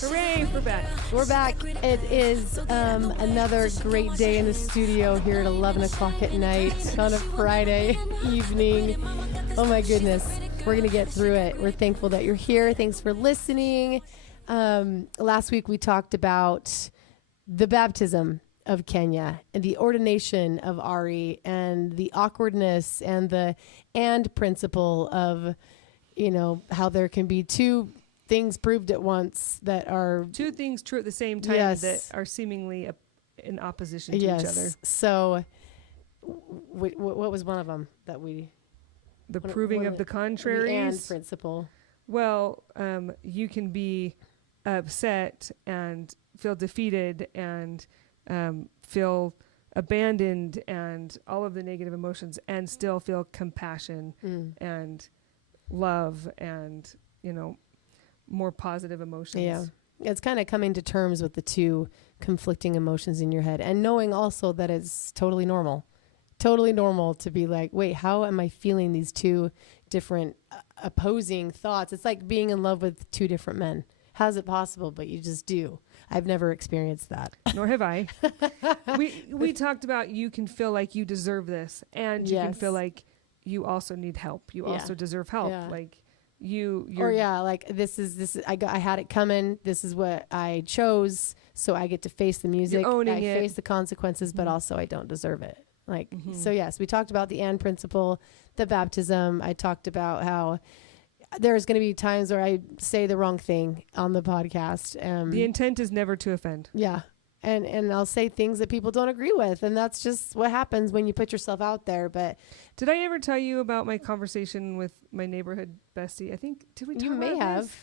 Hooray, we're back. We're back. It is another great day in the studio here at 11 o'clock at night on a Friday evening. Oh my goodness. We're going to get through it. We're thankful that you're here. Thanks for listening. Last week we talked about the baptism of Kenya and the ordination of Ari and the awkwardness and the and principle of, you know, how there can be two things proved at once that are two things true at the same time that are seemingly in opposition to each other. So what was one of them that we... The proving of the contraries? The and principle. Well, you can be upset and feel defeated and feel abandoned and all of the negative emotions and still feel compassion and love and, you know, more positive emotions. Yeah. It's kind of coming to terms with the two conflicting emotions in your head and knowing also that it's totally normal to be like, wait, how am I feeling these two different opposing thoughts? It's like being in love with two different men. How's it possible? But you just do. I've never experienced that. Nor have I. We talked about you can feel like you deserve this and you can feel like you also need help. You also deserve help. Yeah. Like like this is I had it coming. This is what I chose, so I get to face the music. You're owning it. Face the consequences, but also I don't deserve it. Like so, yes, we talked about the and principle, the baptism. I talked about how there's going to be times where I say the wrong thing on the podcast. The intent is never to offend. Yeah. And I'll say things that people don't agree with. And that's just what happens when you put yourself out there. But did I ever tell you about my conversation with my neighborhood bestie? I think, did we talk about this? You may have.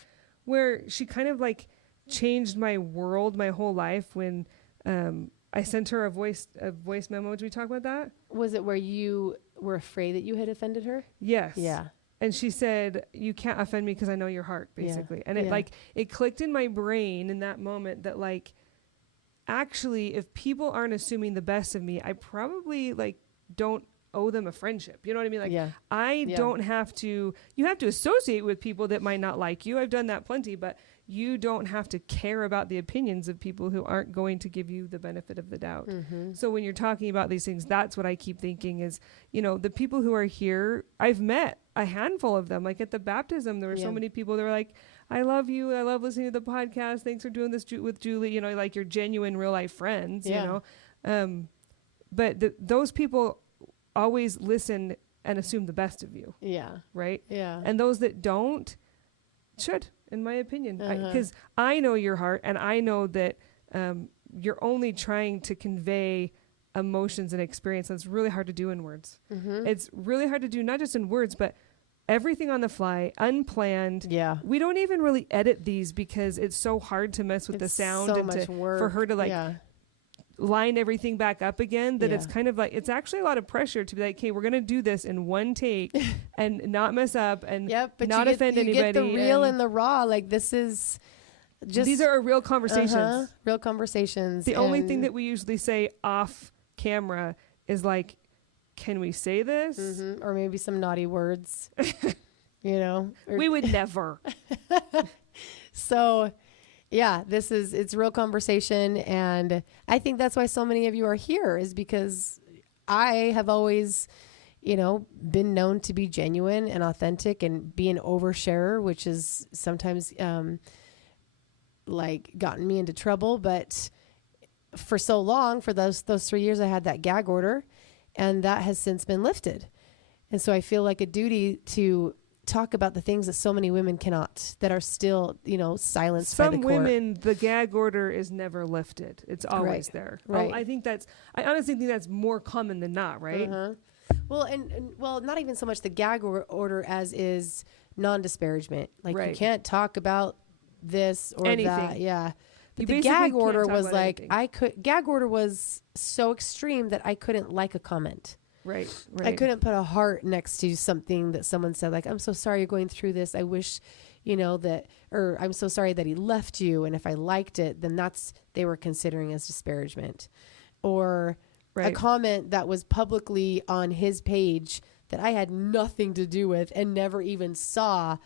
Where she kind of like changed my world, my whole life when I sent her a voice memo. Did we talk about that? Was it where you were afraid that you had offended her? Yes. Yeah. And she said, you can't offend me because I know your heart, basically. Yeah. And it clicked in my brain in that moment that like, actually, if people aren't assuming the best of me, I probably like don't owe them a friendship. You know what I mean? Like I don't have to, you have to associate with people that might not like you. I've done that plenty, but you don't have to care about the opinions of people who aren't going to give you the benefit of the doubt. Mm-hmm. So when you're talking about these things, that's what I keep thinking is, you know, the people who are here, I've met a handful of them. Like at the baptism, there were so many people that were like, I love you. I love listening to the podcast. Thanks for doing this with Julie. You know, like your genuine real life friends, you know. But those people always listen and assume the best of you. Yeah. Right? Yeah. And those that don't should, in my opinion. Because I know your heart and I know that you're only trying to convey emotions and experience. That's really hard to do in words. Mm-hmm. It's really hard to do not just in words, but everything on the fly, unplanned. Yeah. We don't even really edit these because it's so hard to mess with the sound so and much work. For her to like line everything back up again, that it's kind of like, it's actually a lot of pressure to be like, okay, we're going to do this in one take and not mess up and not offend anybody. You get the real and the raw. Like this is just... These are real conversations. Real conversations. The only thing that we usually say off camera is like, can we say this? Mm-hmm. Or maybe some naughty words, you know? We would never. So, yeah, it's real conversation. And I think that's why so many of you are here is because I have always, you know, been known to be genuine and authentic and be an oversharer, which is sometimes like gotten me into trouble. But for so long, for those 3 years, I had that gag order. And that has since been lifted. And so I feel like a duty to talk about the things that so many women cannot, that are still, you know, silenced by the court. Some women, the gag order is never lifted. It's always there. Right. I honestly think that's more common than not, right? Uh-huh. Well, and not even so much the gag order as is non-disparagement. Like you can't talk about this or anything. That. Yeah. But the gag order was like, gag order was so extreme that I couldn't like a comment. Right. I couldn't put a heart next to something that someone said, like, I'm so sorry you're going through this. I wish, you know, or I'm so sorry that he left you. And if I liked it, then they were considering as disparagement. Or a comment that was publicly on his page that I had nothing to do with and never even saw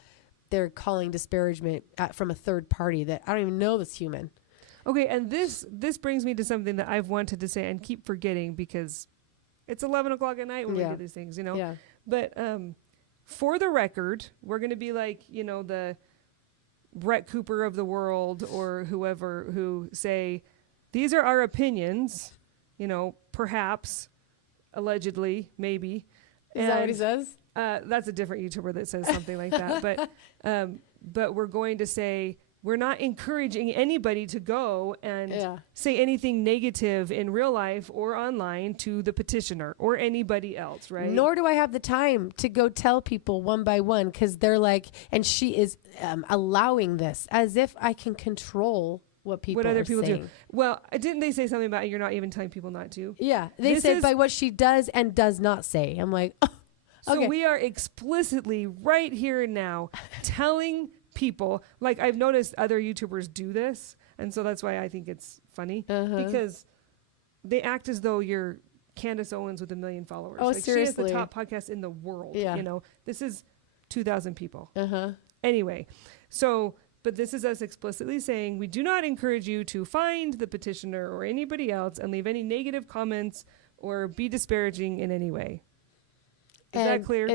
they're calling disparagement from a third party that I don't even know this human. Okay, and this brings me to something that I've wanted to say and keep forgetting because it's 11 o'clock at night when we do these things, you know? Yeah. But for the record, we're going to be like, you know, the Brett Cooper of the world or whoever who say, these are our opinions, you know, perhaps, allegedly, maybe. Is that what he says? That's a different YouTuber that says something like that. But we're going to say, we're not encouraging anybody to go and say anything negative in real life or online to the petitioner or anybody else, right? Nor do I have the time to go tell people one by one because they're like, and she is allowing this as if I can control what other people saying. Do. Well, didn't they say something about you're not even telling people not to? Yeah, they said by what she does and does not say. I'm like, oh, okay. So we are explicitly right here and now telling people, like I've noticed other YouTubers do this, and so that's why I think it's funny because they act as though you're Candace Owens with 1 million followers. Oh, like seriously? She is the top podcast in the world. Yeah. You know, this is 2,000 people. Anyway, so but this is us explicitly saying we do not encourage you to find the petitioner or anybody else and leave any negative comments or be disparaging in any way. Is that clear?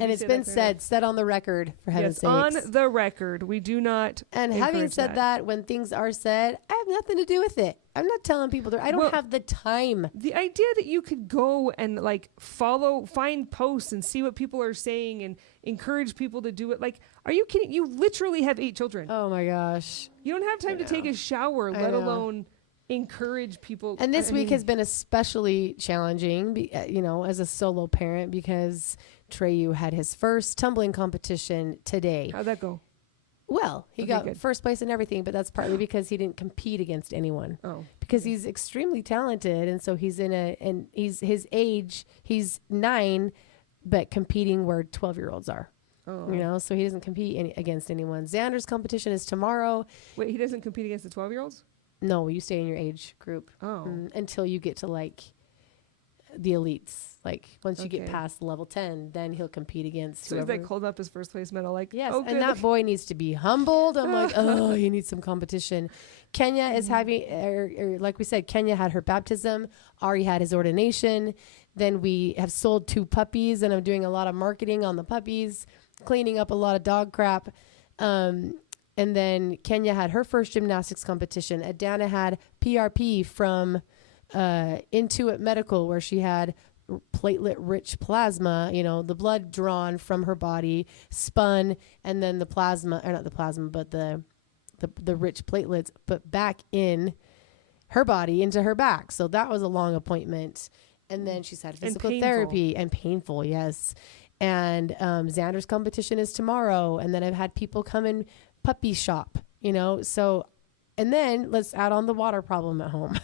And it's been said on the record, for heaven's sakes. On the record. We do not. And having said that, when things are said, I have nothing to do with it. I'm not telling people I don't have the time. The idea that you could go and like find posts and see what people are saying and encourage people to do it. Like, are you kidding? You literally have 8 children. Oh my gosh. You don't have time to take a shower, let alone encourage people. And this week has been especially challenging, you know, as a solo parent because Treyu had his first tumbling competition today. How'd that go? Well, he got first place in everything, but that's partly because he didn't compete against anyone. Oh. Because he's extremely talented, and so he's he's his age, he's 9, but competing where 12-year-olds are. Oh. You know, so he doesn't compete against anyone. Xander's competition is tomorrow. Wait, he doesn't compete against the 12-year-olds? No, you stay in your age group until you get to like the elites. Like once you get past level 10, then he'll compete against whoever. So he's like holding up his first place medal like, yes, and that boy needs to be humbled. I'm like, oh, he needs some competition. Kenya is having, or like we said, Kenya had her baptism. Ari had his ordination. Then we have sold 2 puppies and I'm doing a lot of marketing on the puppies, cleaning up a lot of dog crap. And then Kenya had her first gymnastics competition. Adana had PRP from Intuit Medical, where she had platelet-rich plasma, you know, the blood drawn from her body, spun, and then the plasma, or not the plasma, but the rich platelets put back in her body, into her back. So that was a long appointment. And then she's had physical therapy and painful, yes. And Xander's competition is tomorrow. And then I've had people come in puppy shop, you know, so, and then let's add on the water problem at home.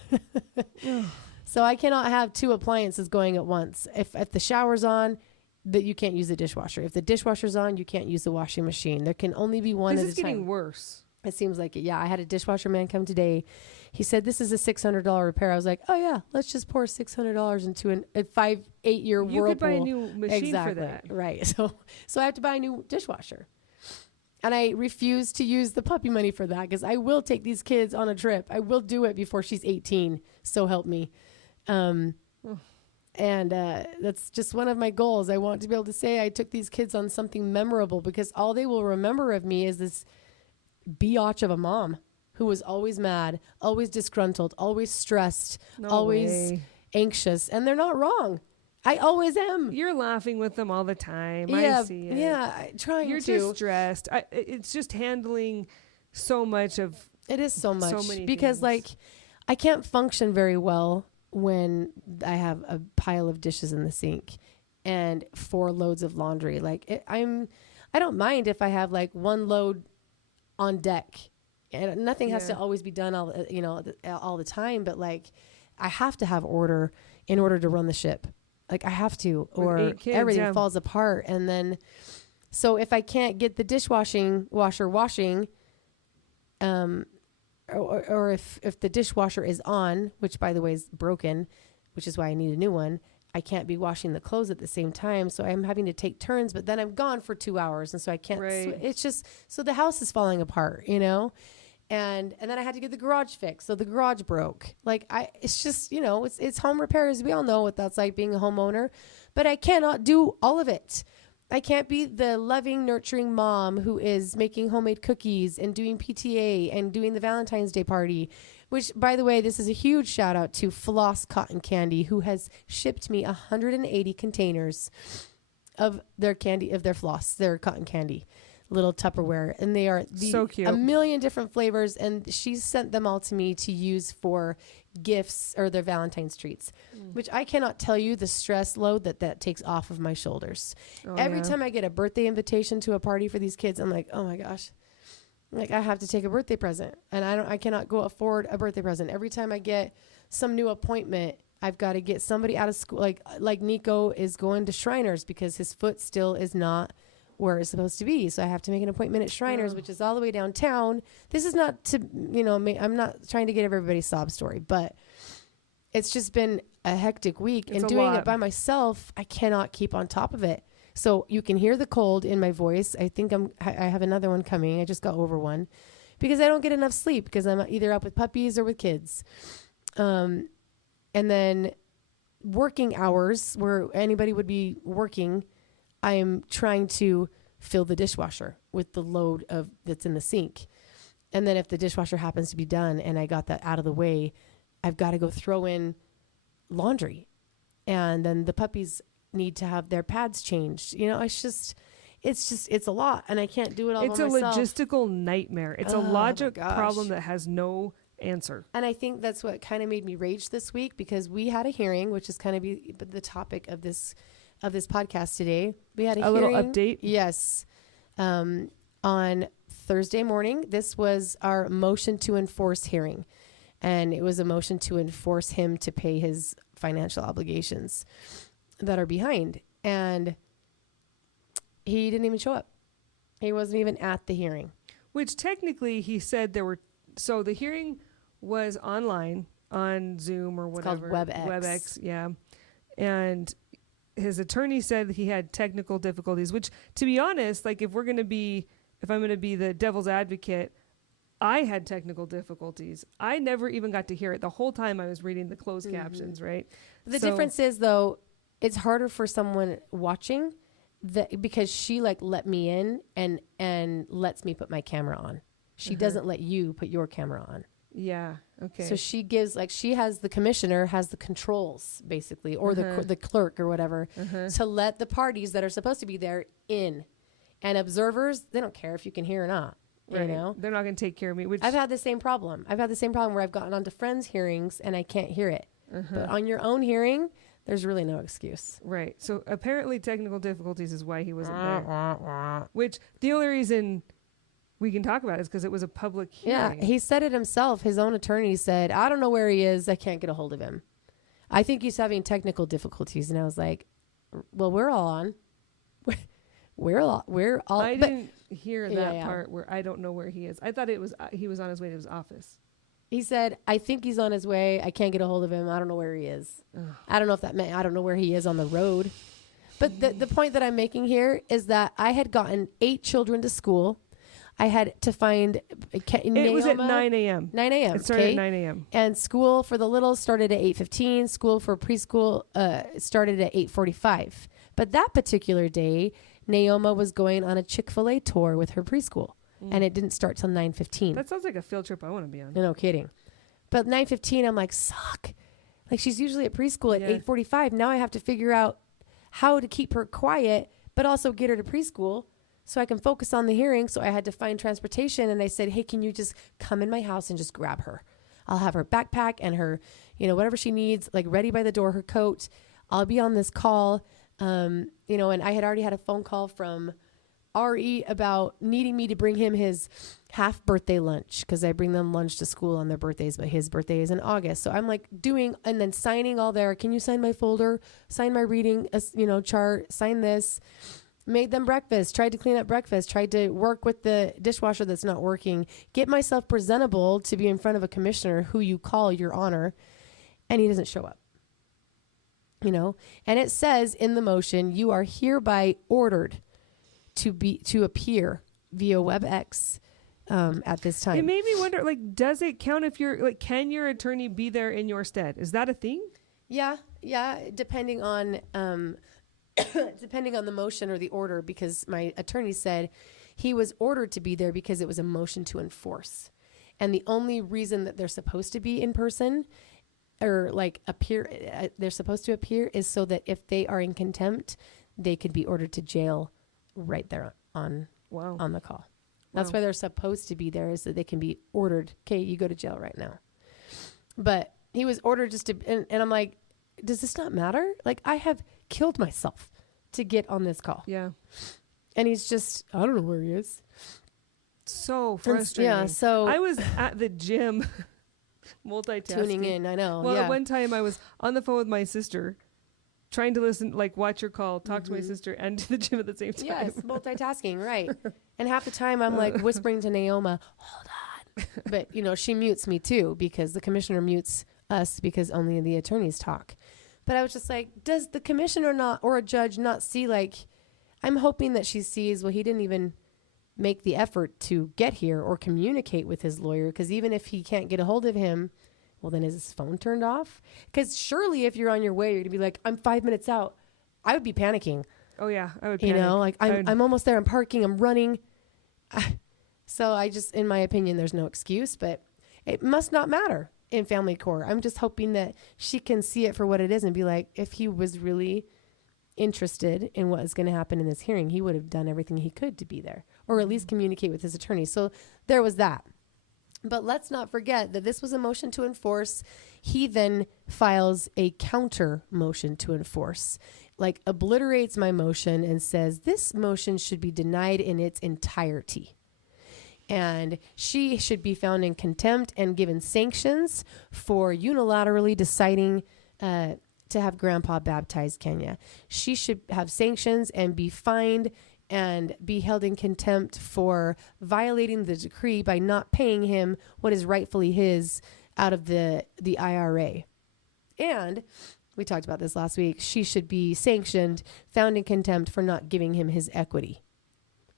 So I cannot have 2 appliances going at once. If the shower's on, that you can't use the dishwasher. If the dishwasher's on, you can't use the washing machine. There can only be one at a time. This is getting worse. It seems like it. Yeah, I had a dishwasher man come today. He said, this is a $600 repair. I was like, oh yeah, let's just pour $600 into a 8-year Whirlpool. You could buy a new machine for that. Right. So I have to buy a new dishwasher. And I refuse to use the puppy money for that because I will take these kids on a trip. I will do it before she's 18. So help me. And that's just one of my goals. I want to be able to say I took these kids on something memorable because all they will remember of me is this biatch of a mom who was always mad, always disgruntled, always stressed, always anxious. And they're not wrong. I always am. You're laughing with them all the time. Yeah, I see it. Yeah, trying You're to. You're just stressed. It's just handling so much of. It is so much. So many because things. like I can't function very well when I have a pile of dishes in the sink and 4 loads of laundry. Like I don't mind if I have like 1 load on deck and nothing has to always be done all the time. But like I have to have order in order to run the ship. Like I have to, or everything falls apart. And then, so if I can't get the washer washing, or if the dishwasher is on, which by the way is broken, which is why I need a new one, I can't be washing the clothes at the same time. So I'm having to take turns, but then I'm gone for 2 hours. And so I can't, it's just, so the house is falling apart, you know? And then I had to get the garage fixed. So the garage broke. Like it's just, you know, it's home repairs. We all know what that's like being a homeowner, but I cannot do all of it. I can't be the loving, nurturing mom who is making homemade cookies and doing PTA and doing the Valentine's Day party, which, by the way, this is a huge shout out to Floss Cotton Candy, who has shipped me 180 containers of their candy, of their floss, their cotton candy, little Tupperware. And they are so cute. A million different flavors. And she's sent them all to me to use for gifts or their Valentine's treats, which I cannot tell you the stress load that takes off of my shoulders. Every time I get a birthday invitation to a party for these kids, I'm like, oh my gosh, like I have to take a birthday present, and I cannot go afford a birthday present. Every time I get some new appointment, I've got to get somebody out of school. Like Nico is going to Shriners because his foot still is not where it's supposed to be. So I have to make an appointment at Shriners, which is all the way downtown. This is not to, you know, I'm not trying to get everybody's sob story, but it's just been a hectic week. And doing it by myself, I cannot keep on top of it. So you can hear the cold in my voice. I think I have another one coming. I just got over one because I don't get enough sleep because I'm either up with puppies or with kids. And then working hours where anybody would be working, I am trying to fill the dishwasher with the load of that's in the sink. And then if the dishwasher happens to be done and I got that out of the way, I've got to go throw in laundry. And then the puppies need to have their pads changed. You know, it's a lot, and I can't do it all by myself. It's a logistical nightmare. It's a logic problem that has no answer. And I think that's what kind of made me rage this week, because we had a hearing, which is kind of the topic of this podcast today. We had a hearing, little update. Yes. On Thursday morning, this was our motion to enforce hearing. And it was a motion to enforce him to pay his financial obligations that are behind. And he didn't even show up. He wasn't even at the hearing. Which technically he said so the hearing was online on Zoom or whatever. It's called WebEx. WebEx, yeah. And his attorney said he had technical difficulties, which, to be honest, like if I'm going to be the devil's advocate, I had technical difficulties. I never even got to hear it the whole time I was reading the closed captions, right? The difference is, though, it's harder for someone watching because she let me in and lets me put my camera on. She doesn't let you put your camera on. Yeah. Okay. So she gives, the commissioner has the controls basically, or the clerk or whatever, to let the parties that are supposed to be there in. And observers, they don't care if you can hear or not. Right. You know, they're not going to take care of me. Which I've had the same problem. Where I've gotten onto friends' hearings and I can't hear it. But on your own hearing, there's really no excuse. Right. So apparently technical difficulties is why he wasn't there. Which the only reason we can talk about it is because it was a public hearing. Yeah, he said it himself. His own attorney said, I don't know where he is. I can't get a hold of him. I think he's having technical difficulties. And I was like, well, we're all on. We're all. I didn't hear that part where I don't know where he is. I thought it was he was on his way to his office. He said, I think he's on his way. I can't get a hold of him. I don't know where he is. Ugh. I don't know if that meant I don't know where he is on the road. But the point that I'm making here is that I had gotten 8 children to school. I had to find It was at 9 a.m. 9 a.m. It started at 9 a.m. And school for the littles started at 8:15. School for preschool started at 8:45. But that particular day, Naoma was going on a Chick-fil-A tour with her preschool. And it didn't start till 9:15. That sounds like a field trip I want to be on. No kidding. But 9:15, I'm like, suck. Like, she's usually at preschool at 8:45. Now I have to figure out how to keep her quiet, but also get her to preschool so I can focus on the hearing. So I had to find transportation. And I said, hey, can you just come in my house and just grab her? I'll have her backpack and her, whatever she needs, like ready by the door, her coat. I'll be on this call. And I had already had a phone call from RE about needing me to bring him his half birthday lunch, because I bring them lunch to school on their birthdays, but his birthday is in August. So I'm like doing and then signing all there. Can you sign my folder? Sign my reading, chart, sign this. Made them breakfast, tried to clean up breakfast, tried to work with the dishwasher that's not working, get myself presentable to be in front of a commissioner who you call your honor, and he doesn't show up. and it says in the motion, you are hereby ordered to appear via WebEx at this time. It made me wonder, like, does it count if you're like, can your attorney be there in your stead? Is that a thing? Yeah, depending on the motion or the order, because my attorney said he was ordered to be there because it was a motion to enforce. And the only reason that they're supposed to be in person or like appear, they're supposed to appear is so that if they are in contempt, they could be ordered to jail right there on the call. That's why they're supposed to be there, is that they can be ordered. Okay, you go to jail right now. But he was ordered just to, and I'm like, does this not matter? Like, I have killed myself to get on this call. Yeah. And he's just, I don't know where he is. So frustrating. Yeah, so I was at the gym multitasking. Tuning in, I know. Well, at one time I was on the phone with my sister, trying to listen, like watch your call, talk to my sister, and to the gym at the same time. Yes, multitasking, right. And half the time I'm like whispering to Naoma, hold on. But, she mutes me too, because the commissioner mutes us because only the attorneys talk. But I was just like, does the commissioner not, or a judge not see, like, I'm hoping that she sees, well, he didn't even make the effort to get here or communicate with his lawyer, because even if he can't get a hold of him, well, then is his phone turned off? Because surely if you're on your way, you're going to be like, I'm 5 minutes out. I would be panicking. Oh, yeah. I would panic. Like, I'm almost there. I'm parking. I'm running. So I just, in my opinion, there's no excuse, but it must not matter in family court. I'm just hoping that she can see it for what it is and be like, if he was really interested in what is going to happen in this hearing, he would have done everything he could to be there, or at least communicate with his attorney. So there was that. But let's not forget that this was a motion to enforce. He then files a counter motion to enforce, like obliterates my motion and says this motion should be denied in its entirety. And she should be found in contempt and given sanctions for unilaterally deciding to have Grandpa baptize Kenya. She should have sanctions and be fined and be held in contempt for violating the decree by not paying him what is rightfully his out of the IRA. And we talked about this last week. She should be sanctioned, found in contempt for not giving him his equity.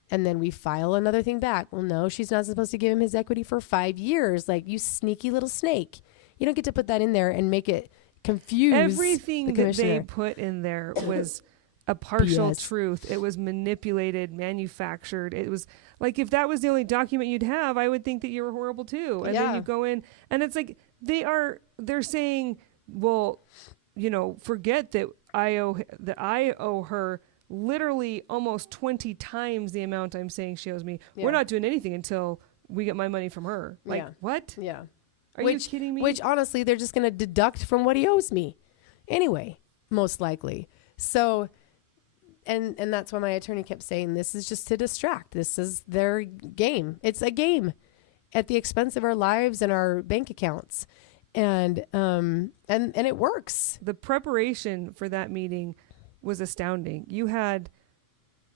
And then we file another thing back. Well, no, she's not supposed to give him his equity for 5 years. Like, you sneaky little snake. You don't get to put that in there and make it confuse everything the that they put in there was a partial truth. It was manipulated, manufactured. It was like, if that was the only document you'd have, I would think that you were horrible too. And then you go in and it's like, they're saying, well, forget that I owe her literally almost 20 times the amount I'm saying she owes me. Yeah. We're not doing anything until we get my money from her. Like, what? Yeah. Are you kidding me? Which honestly, they're just going to deduct from what he owes me anyway, most likely. So, and that's why my attorney kept saying, this is just to distract. This is their game. It's a game at the expense of our lives and our bank accounts. And it works. The preparation for that meeting was astounding. You had,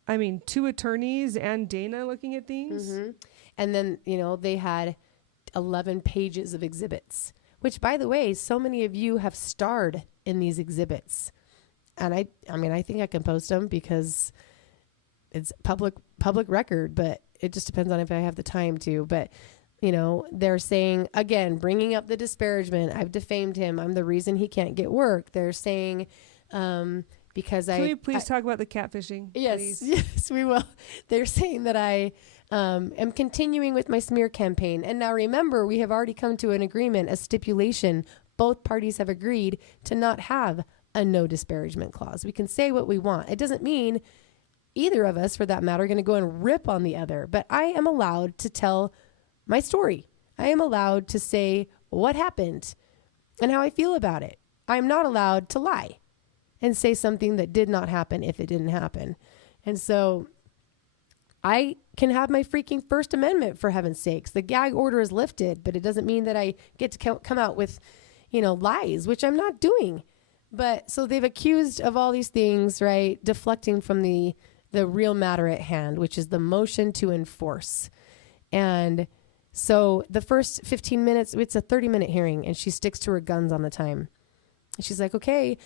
2 attorneys and Dana looking at things. Mm-hmm. And then, they had 11 pages of exhibits, which, by the way, so many of you have starred in these exhibits. And I think I can post them because it's public record, but it just depends on if I have the time to. But, they're saying, again, bringing up the disparagement. I've defamed him. I'm the reason he can't get work. They're saying, because Can we please talk about the catfishing? Yes, yes, we will. They're saying that I am continuing with my smear campaign. And now remember, we have already come to an agreement, a stipulation. Both parties have agreed to not have a no disparagement clause. We can say what we want. It doesn't mean either of us, for that matter, are going to go and rip on the other. But I am allowed to tell my story. I am allowed to say what happened and how I feel about it. I am not allowed to lie and say something that did not happen if it didn't happen. And so I can have my freaking First Amendment, for heaven's sakes. The gag order is lifted, but it doesn't mean that I get to come out with, lies, which I'm not doing. But so they've accused of all these things, right? Deflecting from the real matter at hand, which is the motion to enforce. And so the first 15 minutes, it's a 30-minute hearing, and she sticks to her guns on the time. And she's like, okay,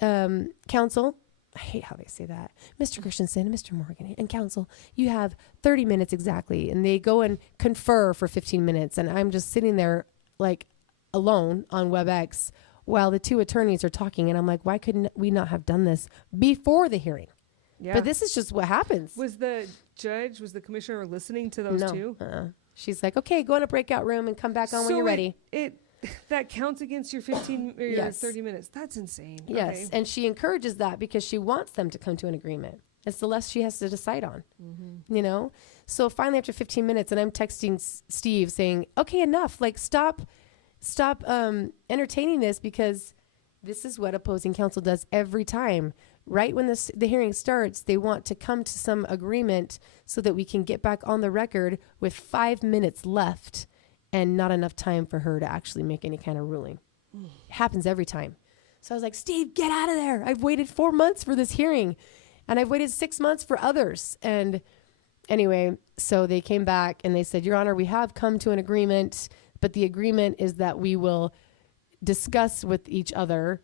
counsel, I hate how they say that, Mr. Christensen and Mr. Morgan and counsel, you have 30 minutes exactly. And they go and confer for 15 minutes. And I'm just sitting there like alone on WebEx while the two attorneys are talking. And I'm like, why couldn't we not have done this before the hearing? Yeah. But this is just what happens. Was the commissioner listening to those two? She's like, okay, go in a breakout room and come back on when you're ready. That counts against your 15 or your 30 minutes. That's insane. Yes. Okay. And she encourages that because she wants them to come to an agreement. It's the less she has to decide on, you know? So finally after 15 minutes and I'm texting Steve saying, okay, enough. Like stop entertaining this because this is what opposing counsel does every time. Right when the hearing starts, they want to come to some agreement so that we can get back on the record with 5 minutes left and not enough time for her to actually make any kind of ruling. It happens every time. So I was like, Steve, get out of there. I've waited 4 months for this hearing and I've waited 6 months for others. And anyway, so they came back and they said, Your Honor, we have come to an agreement, but the agreement is that we will discuss with each other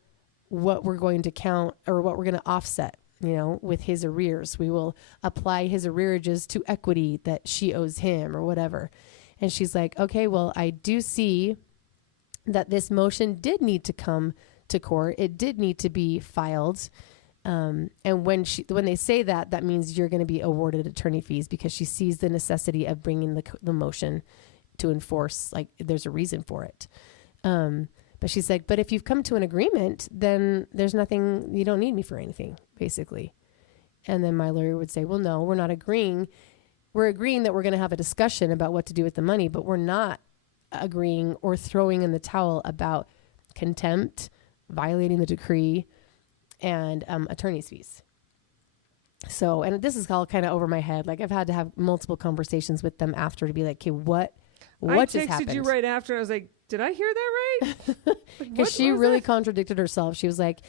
what we're going to count or what we're going to offset, you know, with his arrears. We will apply his arrearages to equity that she owes him or whatever. And she's like, okay, well, I do see that this motion did need to come to court. It did need to be filed. And when they say that, that means you're going to be awarded attorney fees because she sees the necessity of bringing the motion to enforce, like there's a reason for it. But she said, but if you've come to an agreement, then there's nothing, you don't need me for anything, basically. And then my lawyer would say, well, no, we're not agreeing. We're agreeing that we're going to have a discussion about what to do with the money, but we're not agreeing or throwing in the towel about contempt, violating the decree, and attorney's fees. So, and this is all kind of over my head. Like I've had to have multiple conversations with them after to be like, okay, what just happened? I texted you right after. I was like, did I hear that right? Because she really contradicted herself. She was like,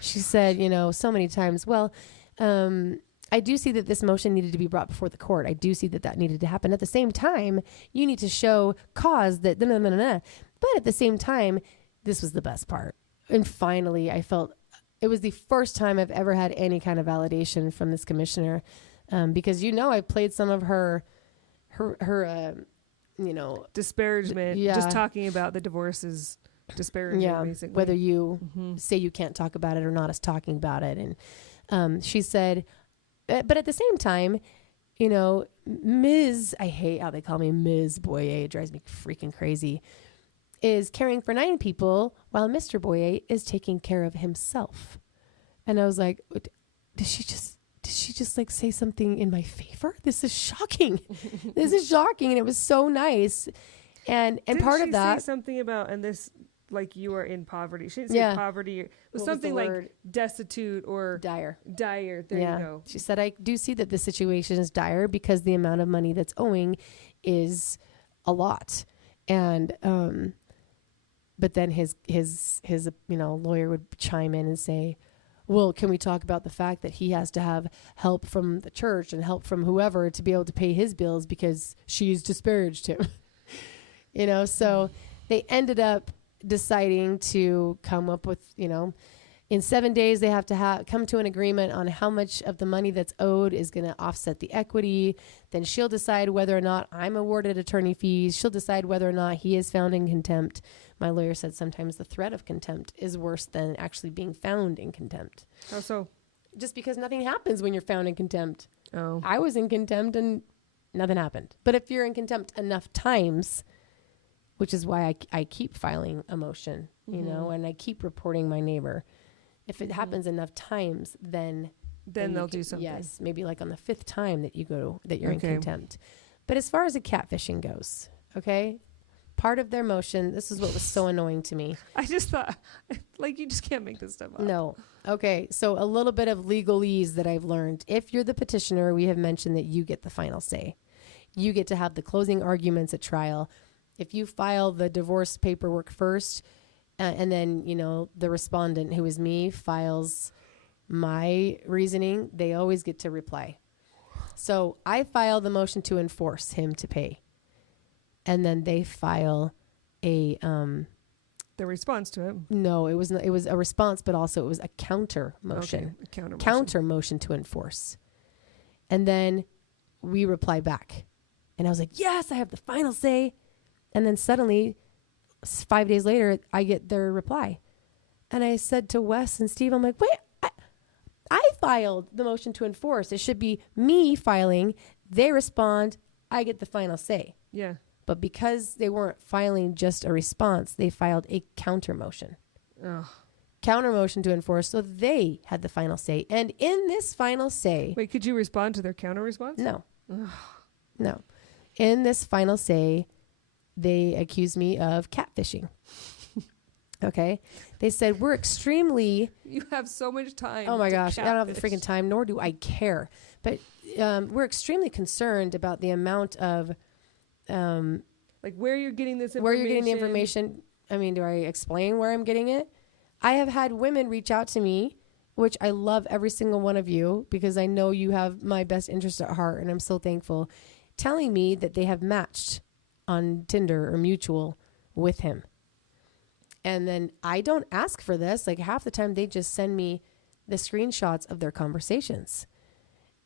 she said, you know, so many times, well, I do see that this motion needed to be brought before the court. I do see that needed to happen. At the same time, you need to show cause that, but at the same time, this was the best part. And finally, I felt it was the first time I've ever had any kind of validation from this commissioner. Because, you know, I played some of her disparagement, just talking about the divorce is disparaging, basically. Whether you say you can't talk about it or not, is talking about it. And she said, but at the same time, you know, I hate how they call me Ms. Boyer, it drives me freaking crazy, is caring for 9 people while Mr. Boyer is taking care of himself. And I was like, did she just like say something in my favor? This is shocking. This is shocking. And it was so nice. And part of that. Say something about, and this, like you are in poverty. She didn't say poverty. It was something like destitute or dire. There you go. She said, I do see that the situation is dire because the amount of money that's owing is a lot. And, but then his lawyer would chime in and say, well, can we talk about the fact that he has to have help from the church and help from whoever to be able to pay his bills because she's disparaged him? You know, so they ended up deciding to come up with, you know, in 7 days, they have to come to an agreement on how much of the money that's owed is going to offset the equity. Then she'll decide whether or not I'm awarded attorney fees. She'll decide whether or not he is found in contempt. My lawyer said sometimes the threat of contempt is worse than actually being found in contempt. How so? Just because nothing happens when you're found in contempt. Oh. I was in contempt and nothing happened. But if you're in contempt enough times, which is why I keep filing a motion, you know, and I keep reporting my neighbor. If it happens enough times, then they'll do something. Yes, maybe like on the 5th time that you're in contempt. But as far as the catfishing goes, okay, part of their motion, this is what was so annoying to me. I just thought, like, you just can't make this stuff up. No. Okay, so a little bit of legalese that I've learned. If you're the petitioner, we have mentioned that you get the final say. You get to have the closing arguments at trial. If you file the divorce paperwork first, and then, you know, the respondent, who is me, files my reasoning, they always get to reply. So I file the motion to enforce him to pay. And then they file a the response to it. No, it was not, it was a response, but also it was a counter motion. Okay, counter motion to enforce. And then we reply back. And I was like, yes, I have the final say. And then suddenly, 5 days later, I get their reply. And I said to Wes and Steve, I'm like, wait, I filed the motion to enforce. It should be me filing. They respond. I get the final say. Yeah. But because they weren't filing just a response, they filed a counter motion. Ugh. Counter motion to enforce. So they had the final say. And in this final say. Wait, could you respond to their counter response? No. Ugh. No. In this final say, they accused me of catfishing. Okay. They said, we're extremely. You have so much time. Oh my gosh. Catfish. I don't have the freaking time, nor do I care. But we're extremely concerned about the amount of. Like where you're getting this information. Where you're getting the information. I mean, do I explain where I'm getting it? I have had women reach out to me, which I love every single one of you because I know you have my best interest at heart, and I'm so thankful, telling me that they have matched on Tinder or Mutual with him. And then I don't ask for this. Like half the time they just send me the screenshots of their conversations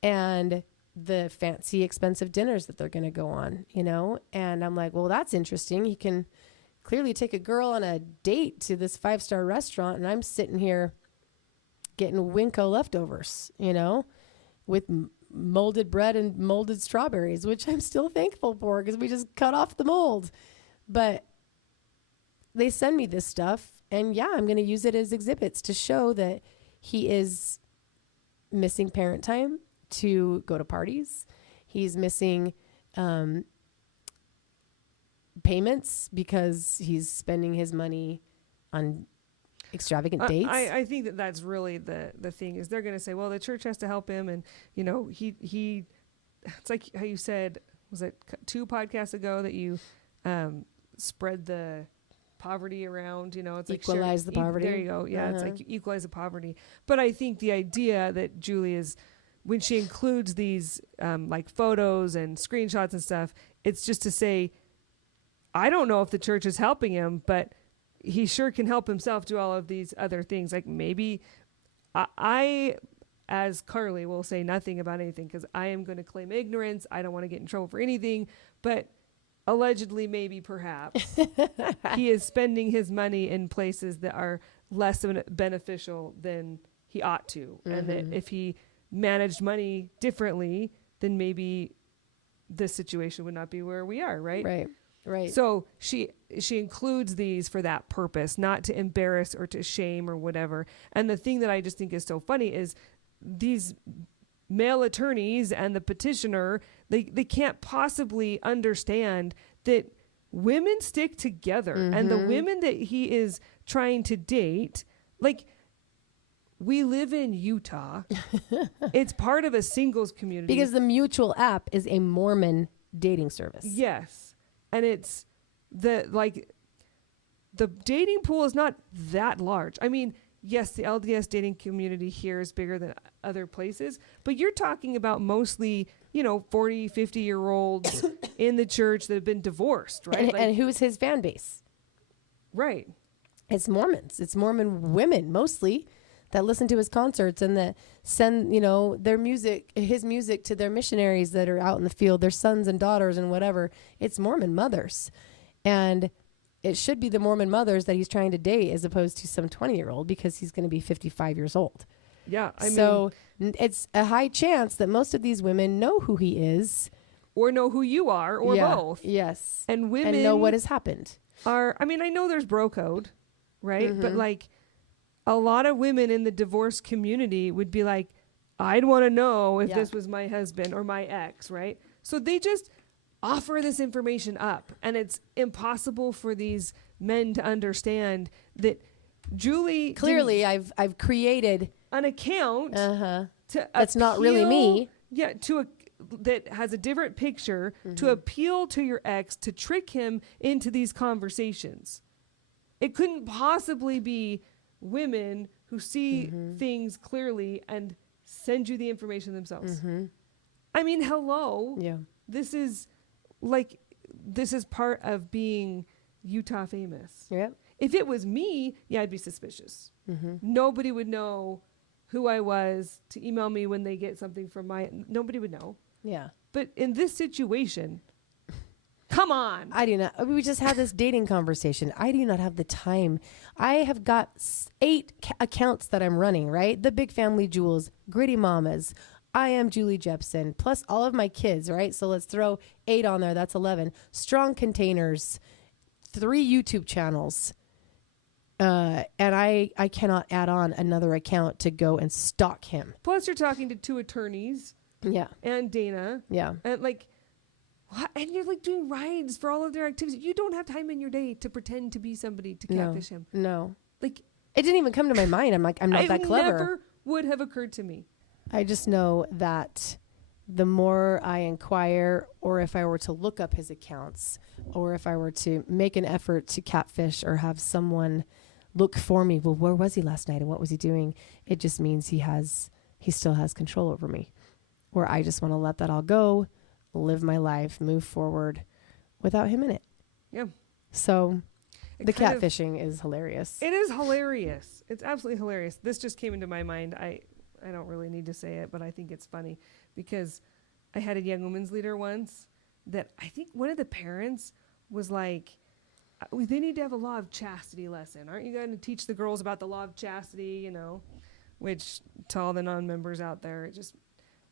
and the fancy expensive dinners that they're going to go on, you know? And I'm like, well, that's interesting. He can clearly take a girl on a date to this 5-star restaurant. And I'm sitting here getting Winco leftovers, you know, with molded bread and molded strawberries, which I'm still thankful for because we just cut off the mold. But they send me this stuff, and yeah, I'm going to use it as exhibits to show that he is missing parent time to go to parties. He's missing payments because he's spending his money on extravagant dates. I think that that's really the thing is they're going to say, well, the church has to help him. And, you know, he it's like how you said, was it 2 podcasts ago that you spread the poverty around, you know, it's like equalize the poverty. There you go. Yeah. It's like you equalize the poverty. But I think the idea that Julie is, when she includes these like photos and screenshots and stuff, it's just to say, I don't know if the church is helping him, but he sure can help himself do all of these other things. Like maybe I as Carly will say nothing about anything because I am going to claim ignorance. I don't want to get in trouble for anything, but allegedly, maybe perhaps he is spending his money in places that are less beneficial than he ought to. Mm-hmm. And that if he managed money differently, then maybe this situation would not be where we are. Right. So she includes these for that purpose, not to embarrass or to shame or whatever. And the thing that I just think is so funny is these male attorneys and the petitioner, they can't possibly understand that women stick together. Mm-hmm. And the women that he is trying to date, like, we live in Utah. It's part of a singles community. Because the Mutual app is a Mormon dating service. Yes. And it's the dating pool is not that large. I mean, yes, the LDS dating community here is bigger than other places, but you're talking about mostly, 40, 50-year-olds in the church that have been divorced, right? And who's his fan base? Right. It's Mormons. It's Mormon women mostly that listen to his concerts and that send, his music to their missionaries that are out in the field, their sons and daughters and whatever. It's Mormon mothers. And it should be the Mormon mothers that he's trying to date as opposed to some 20-year-old because he's going to be 55 years old. Yeah. So it's a high chance that most of these women know who he is. Or know who you are, or both. Yes. And women. And know what has happened. I know there's bro code, right? Mm-hmm. But a lot of women in the divorce community would be like, I'd want to know if this was my husband or my ex, right? So they just offer this information up. And it's impossible for these men to understand that Julie... Clearly, I've created... an account that's not really me. Yeah, that has a different picture to appeal to your ex, to trick him into these conversations. It couldn't possibly be women who see things clearly and send you the information themselves. I mean, hello. Yeah. This is part of being, Utah famous. Yep. If it was me, yeah, I'd be suspicious. Mm-hmm. Nobody would know who I was to email me when they get something from nobody would know. Yeah. But in this situation, come on. I do not. We just had this dating conversation. I do not have the time. I have got 8 accounts that I'm running, right? The Big Family Jewels, Gritty Mamas, I Am Julie Jeppson, plus all of my kids, right? So let's throw 8 on there. That's 11. Strong Containers, 3 YouTube channels. And I cannot add on another account to go and stalk him. Plus you're talking to 2 attorneys. Yeah. And Dana. Yeah. And like, what? And you're like doing rides for all of their activities. You don't have time in your day to pretend to be somebody to catfish him. No. Like, it didn't even come to my mind. I'm like, I'm not that clever. It never would have occurred to me. I just know that the more I inquire, or if I were to look up his accounts, or if I were to make an effort to catfish or have someone look for me, well, where was he last night and what was he doing? It just means he still has control over me. Or I just want to let that all go, live my life, move forward without him in it. Yeah. So the catfishing is hilarious. It is hilarious. It's absolutely hilarious. This just came into my mind. I don't really need to say it, but I think it's funny because I had a young women's leader once that I think one of the parents was like, they need to have a law of chastity lesson. Aren't you going to teach the girls about the law of chastity, you know, which to all the non-members out there, just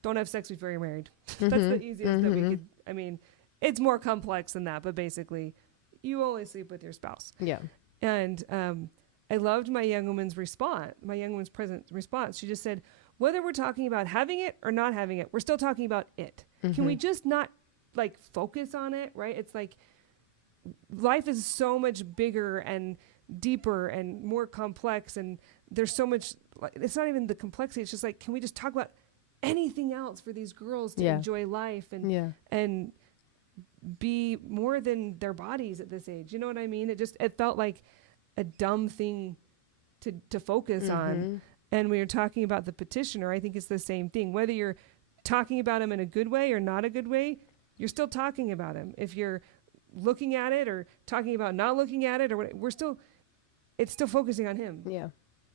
don't have sex before you're married. That's the easiest that we could, I mean, it's more complex than that, but basically you only sleep with your spouse. Yeah. And I loved my young woman's present response. She just said, whether we're talking about having it or not having it, we're still talking about it. Can we just not like focus on it, right? It's like life is so much bigger and deeper and more complex, and there's so much, it's not even the complexity. It's just like, can we just talk about anything else for these girls to enjoy life and be more than their bodies at this age? You know what I mean? It felt like a dumb thing to focus on. And when you're talking about the petitioner, I think it's the same thing. Whether you're talking about him in a good way or not a good way, you're still talking about him. If you're looking at it or talking about not looking at it, or it's still focusing on him. Yeah.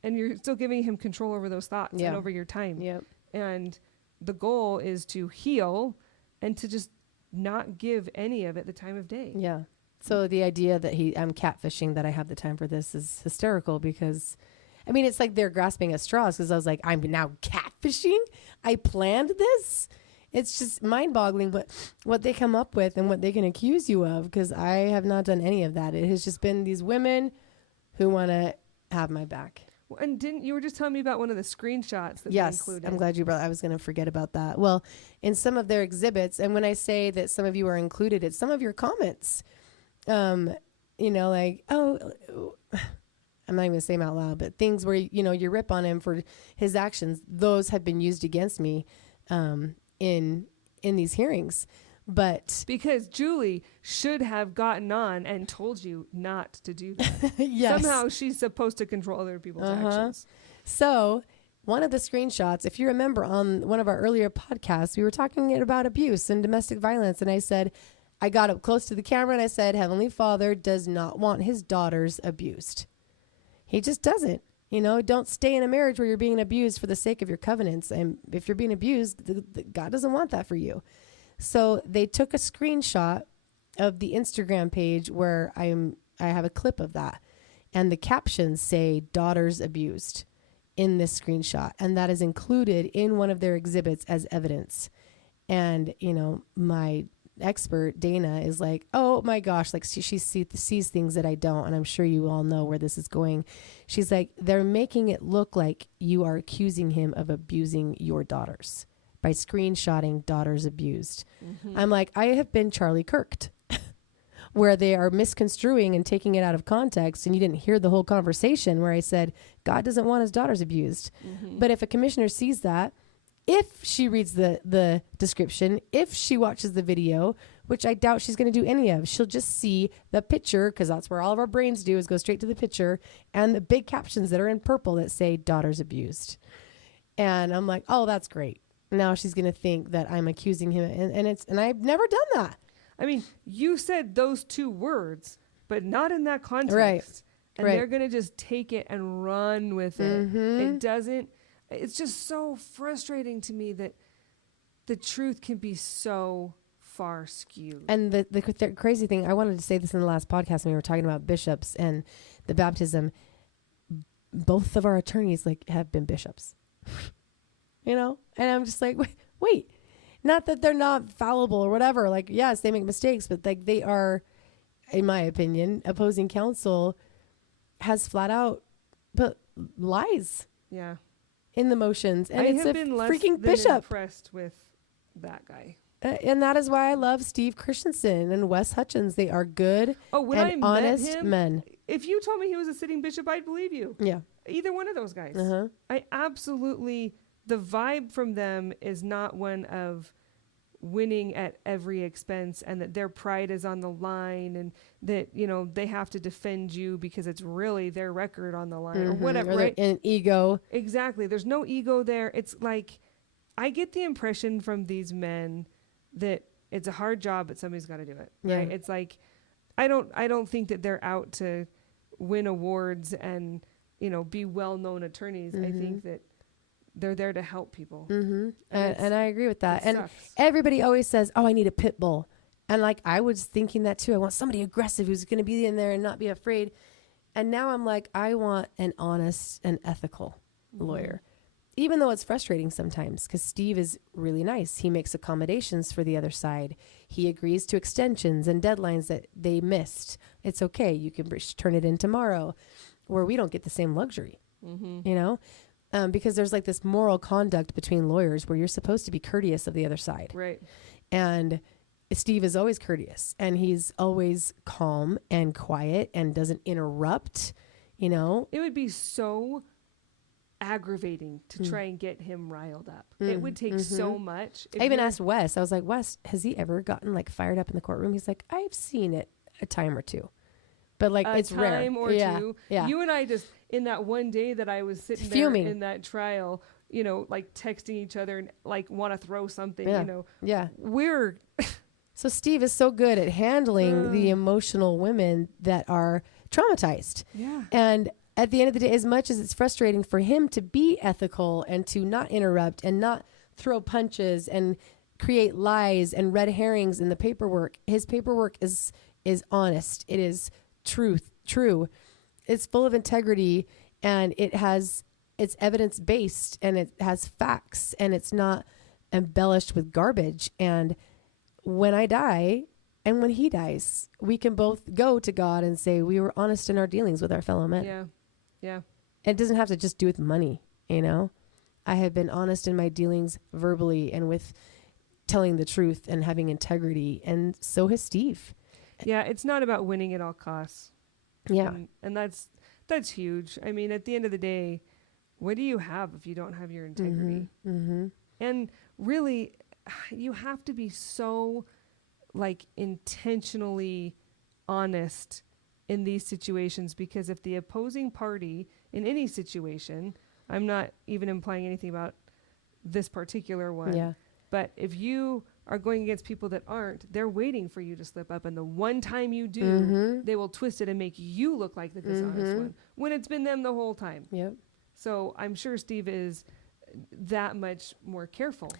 And you're still giving him control over those thoughts and over your time. Yep. And the goal is to heal and to just not give any of it the time of day. Yeah. So the idea that I'm catfishing, that I have the time for this, is hysterical because, I mean, it's like they're grasping at straws because I was like, I'm now catfishing? I planned this? It's just mind-boggling what they come up with and what they can accuse you of, because I have not done any of that. It has just been these women who want to have my back. And you were just telling me about one of the screenshots that they included. I'm glad you brought. I was going to forget about that. Well, in some of their exhibits, and when I say that some of you are included, it's some of your comments. You know, like, oh, I'm not even going to say them out loud, but things where, you know, you rip on him for his actions, those have been used against me in these hearings. But because Julie should have gotten on and told you not to do that. Yes. Somehow she's supposed to control other people's actions. So one of the screenshots, if you remember on one of our earlier podcasts, we were talking about abuse and domestic violence. And I said, I got up close to the camera and I said, Heavenly Father does not want his daughters abused. He just doesn't. You know, don't stay in a marriage where you're being abused for the sake of your covenants. And if you're being abused, God doesn't want that for you. So they took a screenshot of the Instagram page where I have a clip of that. And the captions say daughters abused in this screenshot. And that is included in one of their exhibits as evidence. And, you know, my expert, Dana, is like, oh my gosh, like she sees things that I don't. And I'm sure you all know where this is going. She's like, they're making it look like you are accusing him of abusing your daughters by screenshotting daughters abused. I'm like, I have been Charlie Kirked, where they are misconstruing and taking it out of context. And you didn't hear the whole conversation where I said, God doesn't want his daughters abused. But if a commissioner sees that, if she reads the description, if she watches the video, which I doubt she's going to do any of, she'll just see the picture, because that's where all of our brains do, is go straight to the picture, and the big captions that are in purple that say daughters abused. And I'm like, oh, that's great. Now she's going to think that I'm accusing him. And I've never done that. I mean, you said those two words but not in that context. Right. And they're going to just take it and run with it. It's just so frustrating to me that the truth can be so far skewed. And the crazy thing, I wanted to say this in the last podcast when we were talking about bishops and the baptism. Both of our attorneys have been bishops, and I'm just like, wait, not that they're not fallible or whatever. Yes, they make mistakes, but they are, in my opinion, opposing counsel has flat out put lies. Yeah. In the motions, and I have been less freaking than bishop. Impressed with that guy. And that is why I love Steve Christensen and Wes Hutchins. They are good and honest men. If you told me he was a sitting bishop, I'd believe you. Yeah. Either one of those guys. I absolutely, the vibe from them is not one of winning at every expense and that their pride is on the line and that, they have to defend you because it's really their record on the line or whatever, right? And ego. Exactly. There's no ego there. It's like, I get the impression from these men that it's a hard job, but somebody's got to do it. Yeah. Right? It's like, I don't think that they're out to win awards and, be well-known attorneys. I think that they're there to help people. And I agree with that. And sucks. everybody always says, oh, I need a pit bull. And I was thinking that too. I want somebody aggressive who's going to be in there and not be afraid. And now I'm like, I want an honest and ethical lawyer. Even though it's frustrating sometimes, because Steve is really nice. He makes accommodations for the other side. He agrees to extensions and deadlines that they missed. It's okay. You can turn it in tomorrow, where we don't get the same luxury, because there's this moral conduct between lawyers where you're supposed to be courteous of the other side. Right. And Steve is always courteous, and he's always calm and quiet and doesn't interrupt, It would be so aggravating to try and get him riled up. It would take so much. I even asked Wes, I was like, Wes, has he ever gotten fired up in the courtroom? He's like, I've seen it a time or two, but it's rare. A time or two. Yeah. You and I just, in that one day that I was sitting fuming there in that trial, texting each other and want to throw something, Yeah. We're... So Steve is so good at handling the emotional women that are traumatized. Yeah. And at the end of the day, as much as it's frustrating for him to be ethical and to not interrupt and not throw punches and create lies and red herrings in the paperwork, his paperwork is honest. It is true. It's full of integrity, and it's evidence-based, and it has facts, and it's not embellished with garbage. And when I die and when he dies, we can both go to God and say we were honest in our dealings with our fellow men. Yeah. Yeah. It doesn't have to just do with money, I have been honest in my dealings verbally and with telling the truth and having integrity, and so has Steve. Yeah, it's not about winning at all costs. Yeah. And that's huge. I mean, at the end of the day, what do you have if you don't have your integrity? And really, you have to be so intentionally honest in these situations, because if the opposing party in any situation, I'm not even implying anything about this particular one, but if you are going against people that aren't, they're waiting for you to slip up, and the one time you do, they will twist it and make you look like the dishonest one when it's been them the whole time. Yep. So I'm sure Steve is that much more careful.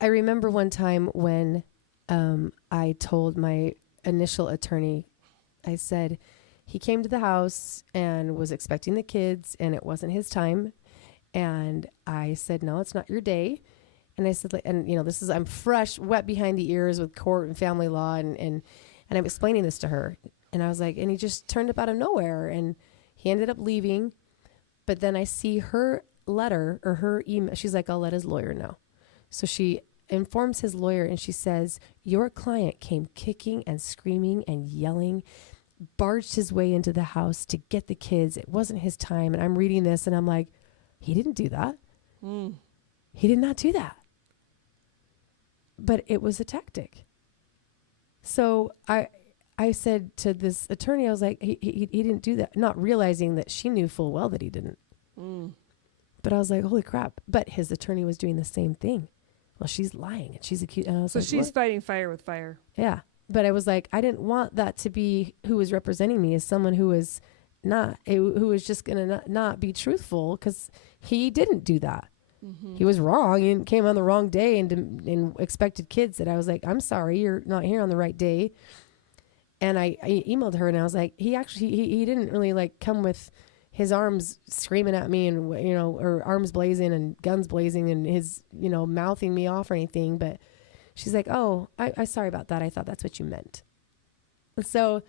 I remember one time when I told my initial attorney, I said, he came to the house and was expecting the kids, and it wasn't his time. And I said, no, it's not your day. And I said, I'm fresh, wet behind the ears with court and family law. And I'm explaining this to her. And I was like, and he just turned up out of nowhere, and he ended up leaving. But then I see her letter or her email. She's like, I'll let his lawyer know. So she informs his lawyer, and she says, your client came kicking and screaming and yelling, barged his way into the house to get the kids. It wasn't his time. And I'm reading this, and I'm like, he didn't do that. He did not do that. But it was a tactic. So I said to this attorney, I was like, he didn't do that, not realizing that she knew full well that he didn't. But I was like, holy crap. But his attorney was doing the same thing. Well, she's lying, and she's accused. And I was so like, she's what? fighting fire with fire. Yeah. but I was like, I didn't want that to be who was representing me, as someone who was who was just going to not be truthful, because he didn't do that. Mm-hmm. He was wrong and came on the wrong day and expected kids that I was like, I'm sorry, you're not here on the right day. And I emailed her and I was like, he didn't really like come with his arms screaming at me and, you know, or arms blazing and guns blazing and his, you know, mouthing me off or anything. But she's like, oh, I sorry about that. I thought that's what you meant. So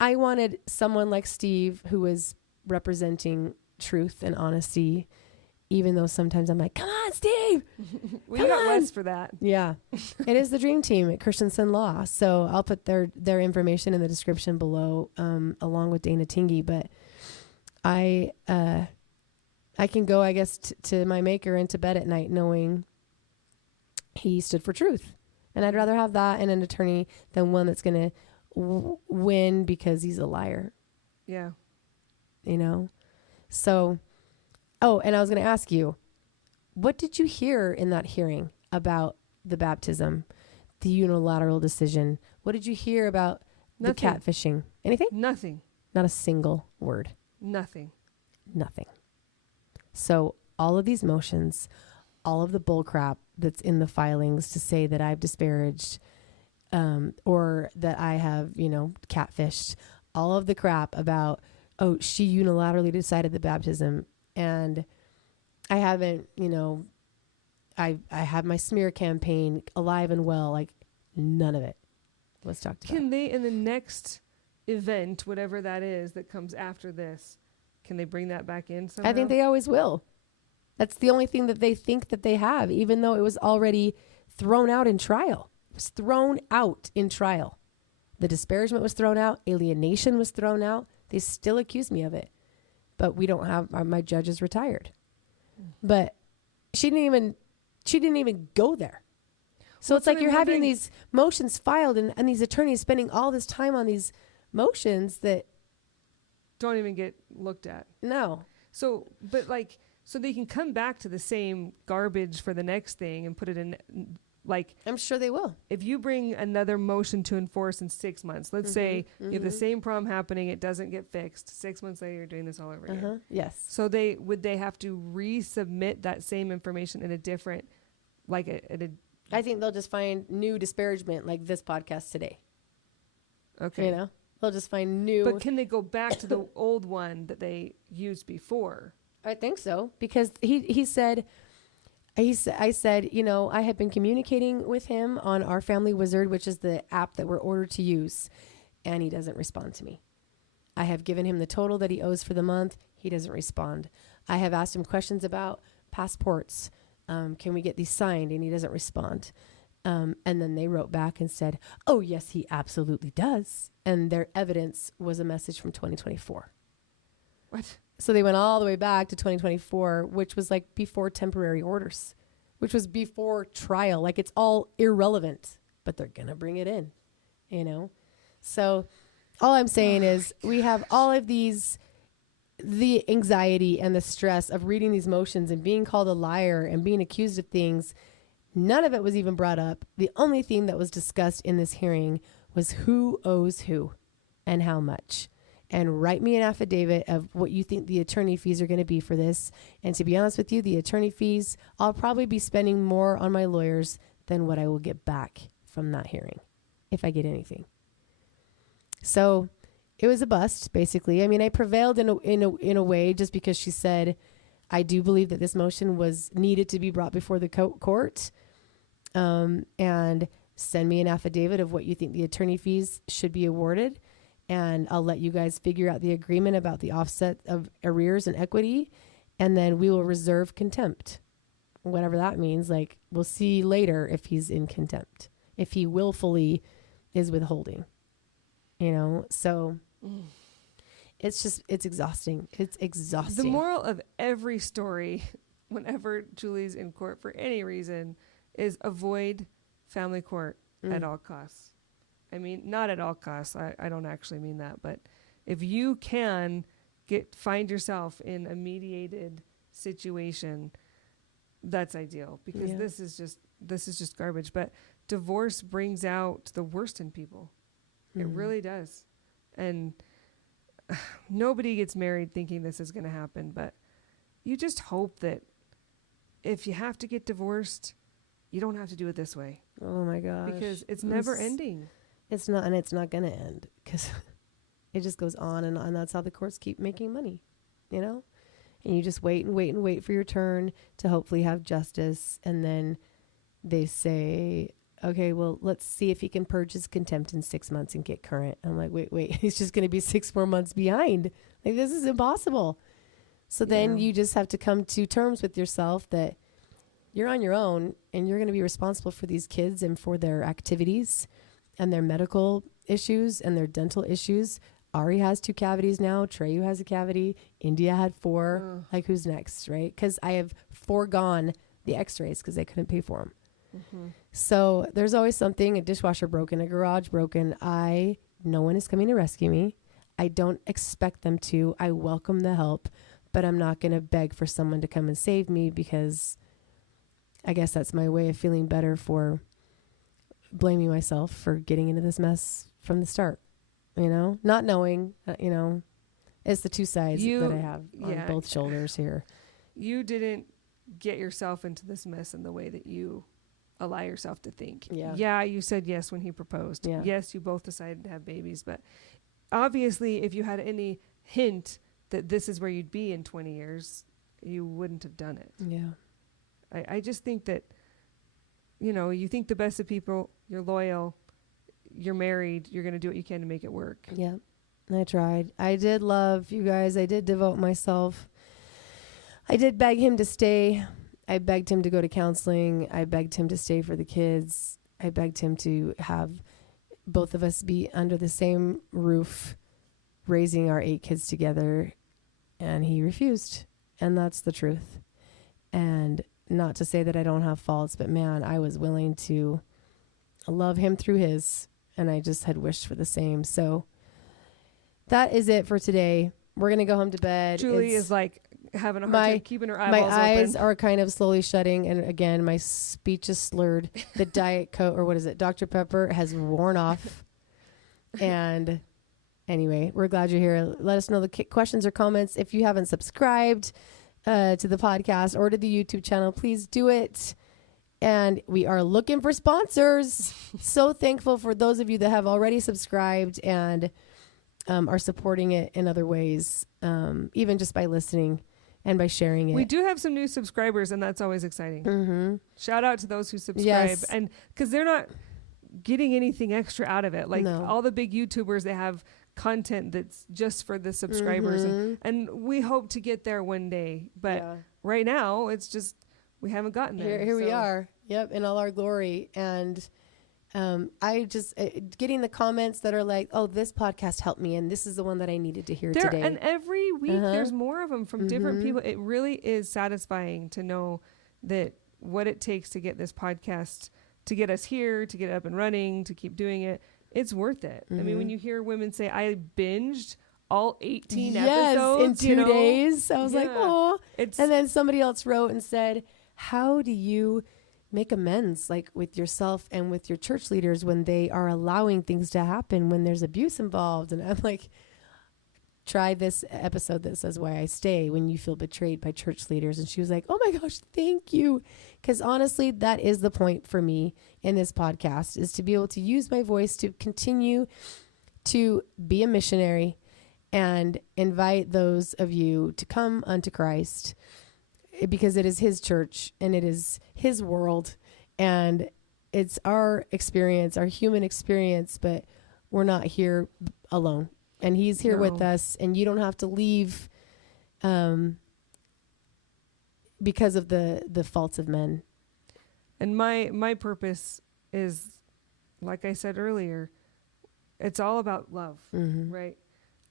I wanted someone like Steve who was representing truth and honesty, even though sometimes I'm like, come on, Steve. We got Wes for that. Yeah. It is the dream team at Christensen Law. So I'll put their information in the description below, along with Dana Tingey. But I can go, I guess, to my maker and to bed at night knowing he stood for truth. And I'd rather have that and an attorney than one that's going to win because he's a liar. Yeah. You know? So, oh, and I was going to ask you, what did you hear in that hearing about the baptism, the unilateral decision? What did you hear about the catfishing? Anything? Nothing. Not a single word. Nothing. So all of these motions, all of the bull crap that's in the filings to say that I've disparaged, or that I have, you know, catfished, all of the crap about, oh, she unilaterally decided the baptism, and I haven't, you know, I have my smear campaign alive and well, like none of it was talked about. Can they, in the next event, whatever that is that comes after this, can they bring that back in somehow? I think they always will. That's the only thing that they think that they have, even though it was already thrown out in trial. It was thrown out in trial. The disparagement was thrown out. Alienation was thrown out. They still accuse me of it. But we don't have, my judge is retired. But she didn't even go there. So it's like you're having these motions filed and these attorneys spending all this time on these motions that don't even get looked at. No. So, but like, so they can come back to the same garbage for the next thing and put it in, like, I'm sure they will. If you bring another motion to enforce in 6 months, let's say you have the same problem happening, it doesn't get fixed. 6 months later, you're doing this all over again. Yes. So would they have to resubmit that same information in a different, like I think they'll just find new disparagement, like this podcast today. Okay. You know, they'll just find new. But can they go back to the old one that they used before? I think so, because he said. I said, you know, I had been communicating with him on our Family Wizard, which is the app that we're ordered to use, and he doesn't respond to me. I have given him the total that he owes for the month. He doesn't respond. I have asked him questions about passports. Can we get these signed? And he doesn't respond. And then they wrote back and said, oh, yes, he absolutely does. And their evidence was a message from 2024. What? So they went all the way back to 2024, which was like before temporary orders, which was before trial. Like it's all irrelevant, but they're going to bring it in, you know? So all I'm saying is we have all of these, the anxiety and the stress of reading these motions and being called a liar and being accused of things. None of it was even brought up. The only thing that was discussed in this hearing was who owes who and how much. And write me an affidavit of what you think the attorney fees are going to be for this. And to be honest with you, the attorney fees, I'll probably be spending more on my lawyers than what I will get back from that hearing, if I get anything. So it was a bust, basically. I mean, I prevailed in a way just because she said, I do believe that this motion was needed to be brought before the court, and send me an affidavit of what you think the attorney fees should be awarded. And I'll let you guys figure out the agreement about the offset of arrears and equity. And then we will reserve contempt, whatever that means. Like, we'll see later if he's in contempt, if he willfully is withholding, you know? So it's exhausting. It's exhausting. The moral of every story, whenever Julie's in court for any reason, is avoid family court at all costs. I mean, not at all costs. I don't actually mean that. But if you can find yourself in a mediated situation, that's ideal, because this is just garbage. But divorce brings out the worst in people. It really does. And nobody gets married thinking this is going to happen, but you just hope that if you have to get divorced, you don't have to do it this way. Oh my gosh. Because it's never ending. It's not, and it's not going to end because it just goes on and on. That's how the courts keep making money, you know? And you just wait and wait and wait for your turn to hopefully have justice. And then they say, okay, well, let's see if he can purge his contempt in 6 months and get current. I'm like, wait, he's just going to be 6 more months behind. Like, this is impossible. So then you just have to come to terms with yourself that you're on your own and you're going to be responsible for these kids and for their activities and their medical issues and their dental issues. Ari has 2 cavities now. Treyu has a cavity. India had 4. Like, who's next, right? Because I have foregone the x-rays because they couldn't pay for them. So there's always something, a dishwasher broken, a garage broken. No one is coming to rescue me. I don't expect them to. I welcome the help, but I'm not going to beg for someone to come and save me because I guess that's my way of feeling better for blaming myself for getting into this mess from the start, you know, not knowing, you know, it's the 2 sides that I have on both shoulders here. You didn't get yourself into this mess in the way that you allow yourself to think. Yeah, you said yes when he proposed. Yes, you both decided to have babies, but obviously if you had any hint that this is where you'd be in 20 years, you wouldn't have done it. I just think that, you know, you think the best of people, you're loyal, you're married, you're going to do what you can to make it work. Yeah, I tried. I did love you guys. I did devote myself. I did beg him to stay. I begged him to go to counseling. I begged him to stay for the kids. I begged him to have both of us be under the same roof, raising our 8 kids together. And he refused. And that's the truth. And not to say that I don't have faults, but man, I was willing to love him through his. And I just had wished for the same. So that is it for today. We're going to go home to bed. Julie is like having a hard time keeping her eyeballs open. My eyes are kind of slowly shutting. And again, my speech is slurred. The Diet Coke, or what is it? Dr. Pepper has worn off. And anyway, we're glad you're here. Let us know the questions or comments. If you haven't subscribed to the podcast or to the YouTube channel, please do it. And we are looking for sponsors. So thankful for those of you that have already subscribed and are supporting it in other ways, even just by listening and by sharing it. We do have some new subscribers, and that's always exciting. Mm-hmm. Shout out to those who subscribe. Yes. And because they're not getting anything extra out of it. Like all the big YouTubers, they have content that's just for the subscribers. And we hope to get there one day. But right now, it's just, we haven't gotten there. Here we are. Yep. In all our glory. And I just getting the comments that are like, oh, this podcast helped me. And this is the one that I needed to hear today. And every week there's more of them from different people. It really is satisfying to know that what it takes to get this podcast, to get us here, to get it up and running, to keep doing it, it's worth it. I mean, when you hear women say, I binged all 18 episodes in 2 days, I was like, oh. And then somebody else wrote and said, how do you make amends, like with yourself and with your church leaders when they are allowing things to happen, when there's abuse involved? And I'm like, try this episode that says why I stay when you feel betrayed by church leaders. And she was like, oh my gosh, thank you. Because honestly, that is the point for me in this podcast, is to be able to use my voice to continue to be a missionary and invite those of you to come unto Christ, because it is his church and it is his world and it's our experience, our human experience, but we're not here alone. And he's here with us, and you don't have to leave because of the faults of men. And my purpose is, like I said earlier, it's all about love, right?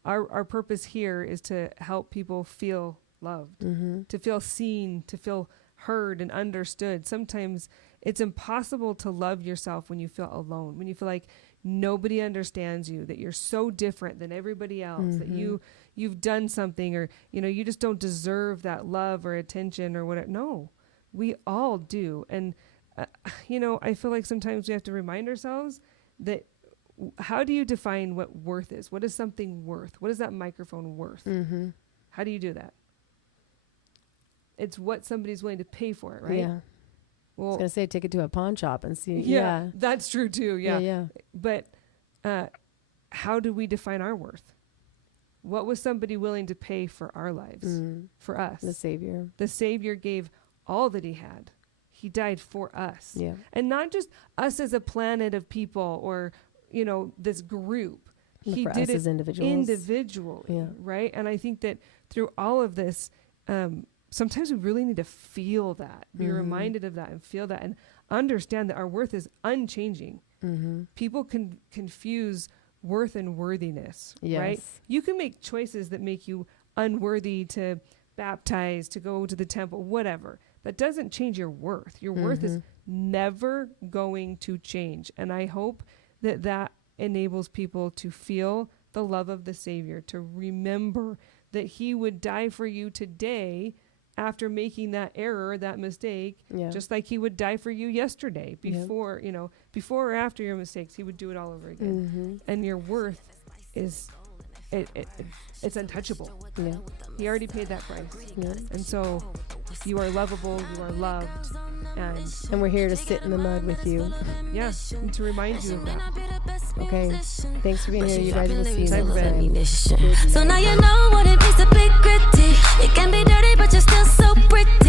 Our purpose here is to help people feel loved, to feel seen, to feel heard and understood. Sometimes it's impossible to love yourself when you feel alone, when you feel like nobody understands you, that you're so different than everybody else, that you've done something, or you just don't deserve that love or attention or whatever. No, we all do. And I feel like sometimes we have to remind ourselves that how do you define what worth is? What is something worth? What is that microphone worth? Mm-hmm. How do you do that? It's what somebody's willing to pay for it, right? Yeah. Well, I was going to say, take it to a pawn shop and see. Yeah, that's true too. Yeah. Yeah. But how do we define our worth? What was somebody willing to pay for our lives, for us? The Savior. The Savior gave all that he had. He died for us. Yeah. And not just us as a planet of people or, this group. He for did us it as individuals. individually, right? And I think that through all of this, sometimes we really need to feel that, be reminded of that and feel that and understand that our worth is unchanging. Mm-hmm. People can confuse worth and worthiness, right? You can make choices that make you unworthy to baptize, to go to the temple, whatever. That doesn't change your worth. Your worth is never going to change. And I hope that enables people to feel the love of the Savior, to remember that he would die for you today after making that error, that mistake, just like he would die for you yesterday before or after your mistakes. He would do it all over again. And your worth is it's untouchable. He already paid that price. And so you are lovable, you are loved, and we're here to sit in the mud with you. And to remind you of that. Okay, thanks for being here. You guys will see you next time. So now you know what it means to be gritty. It can be dirty, but you're still so pretty.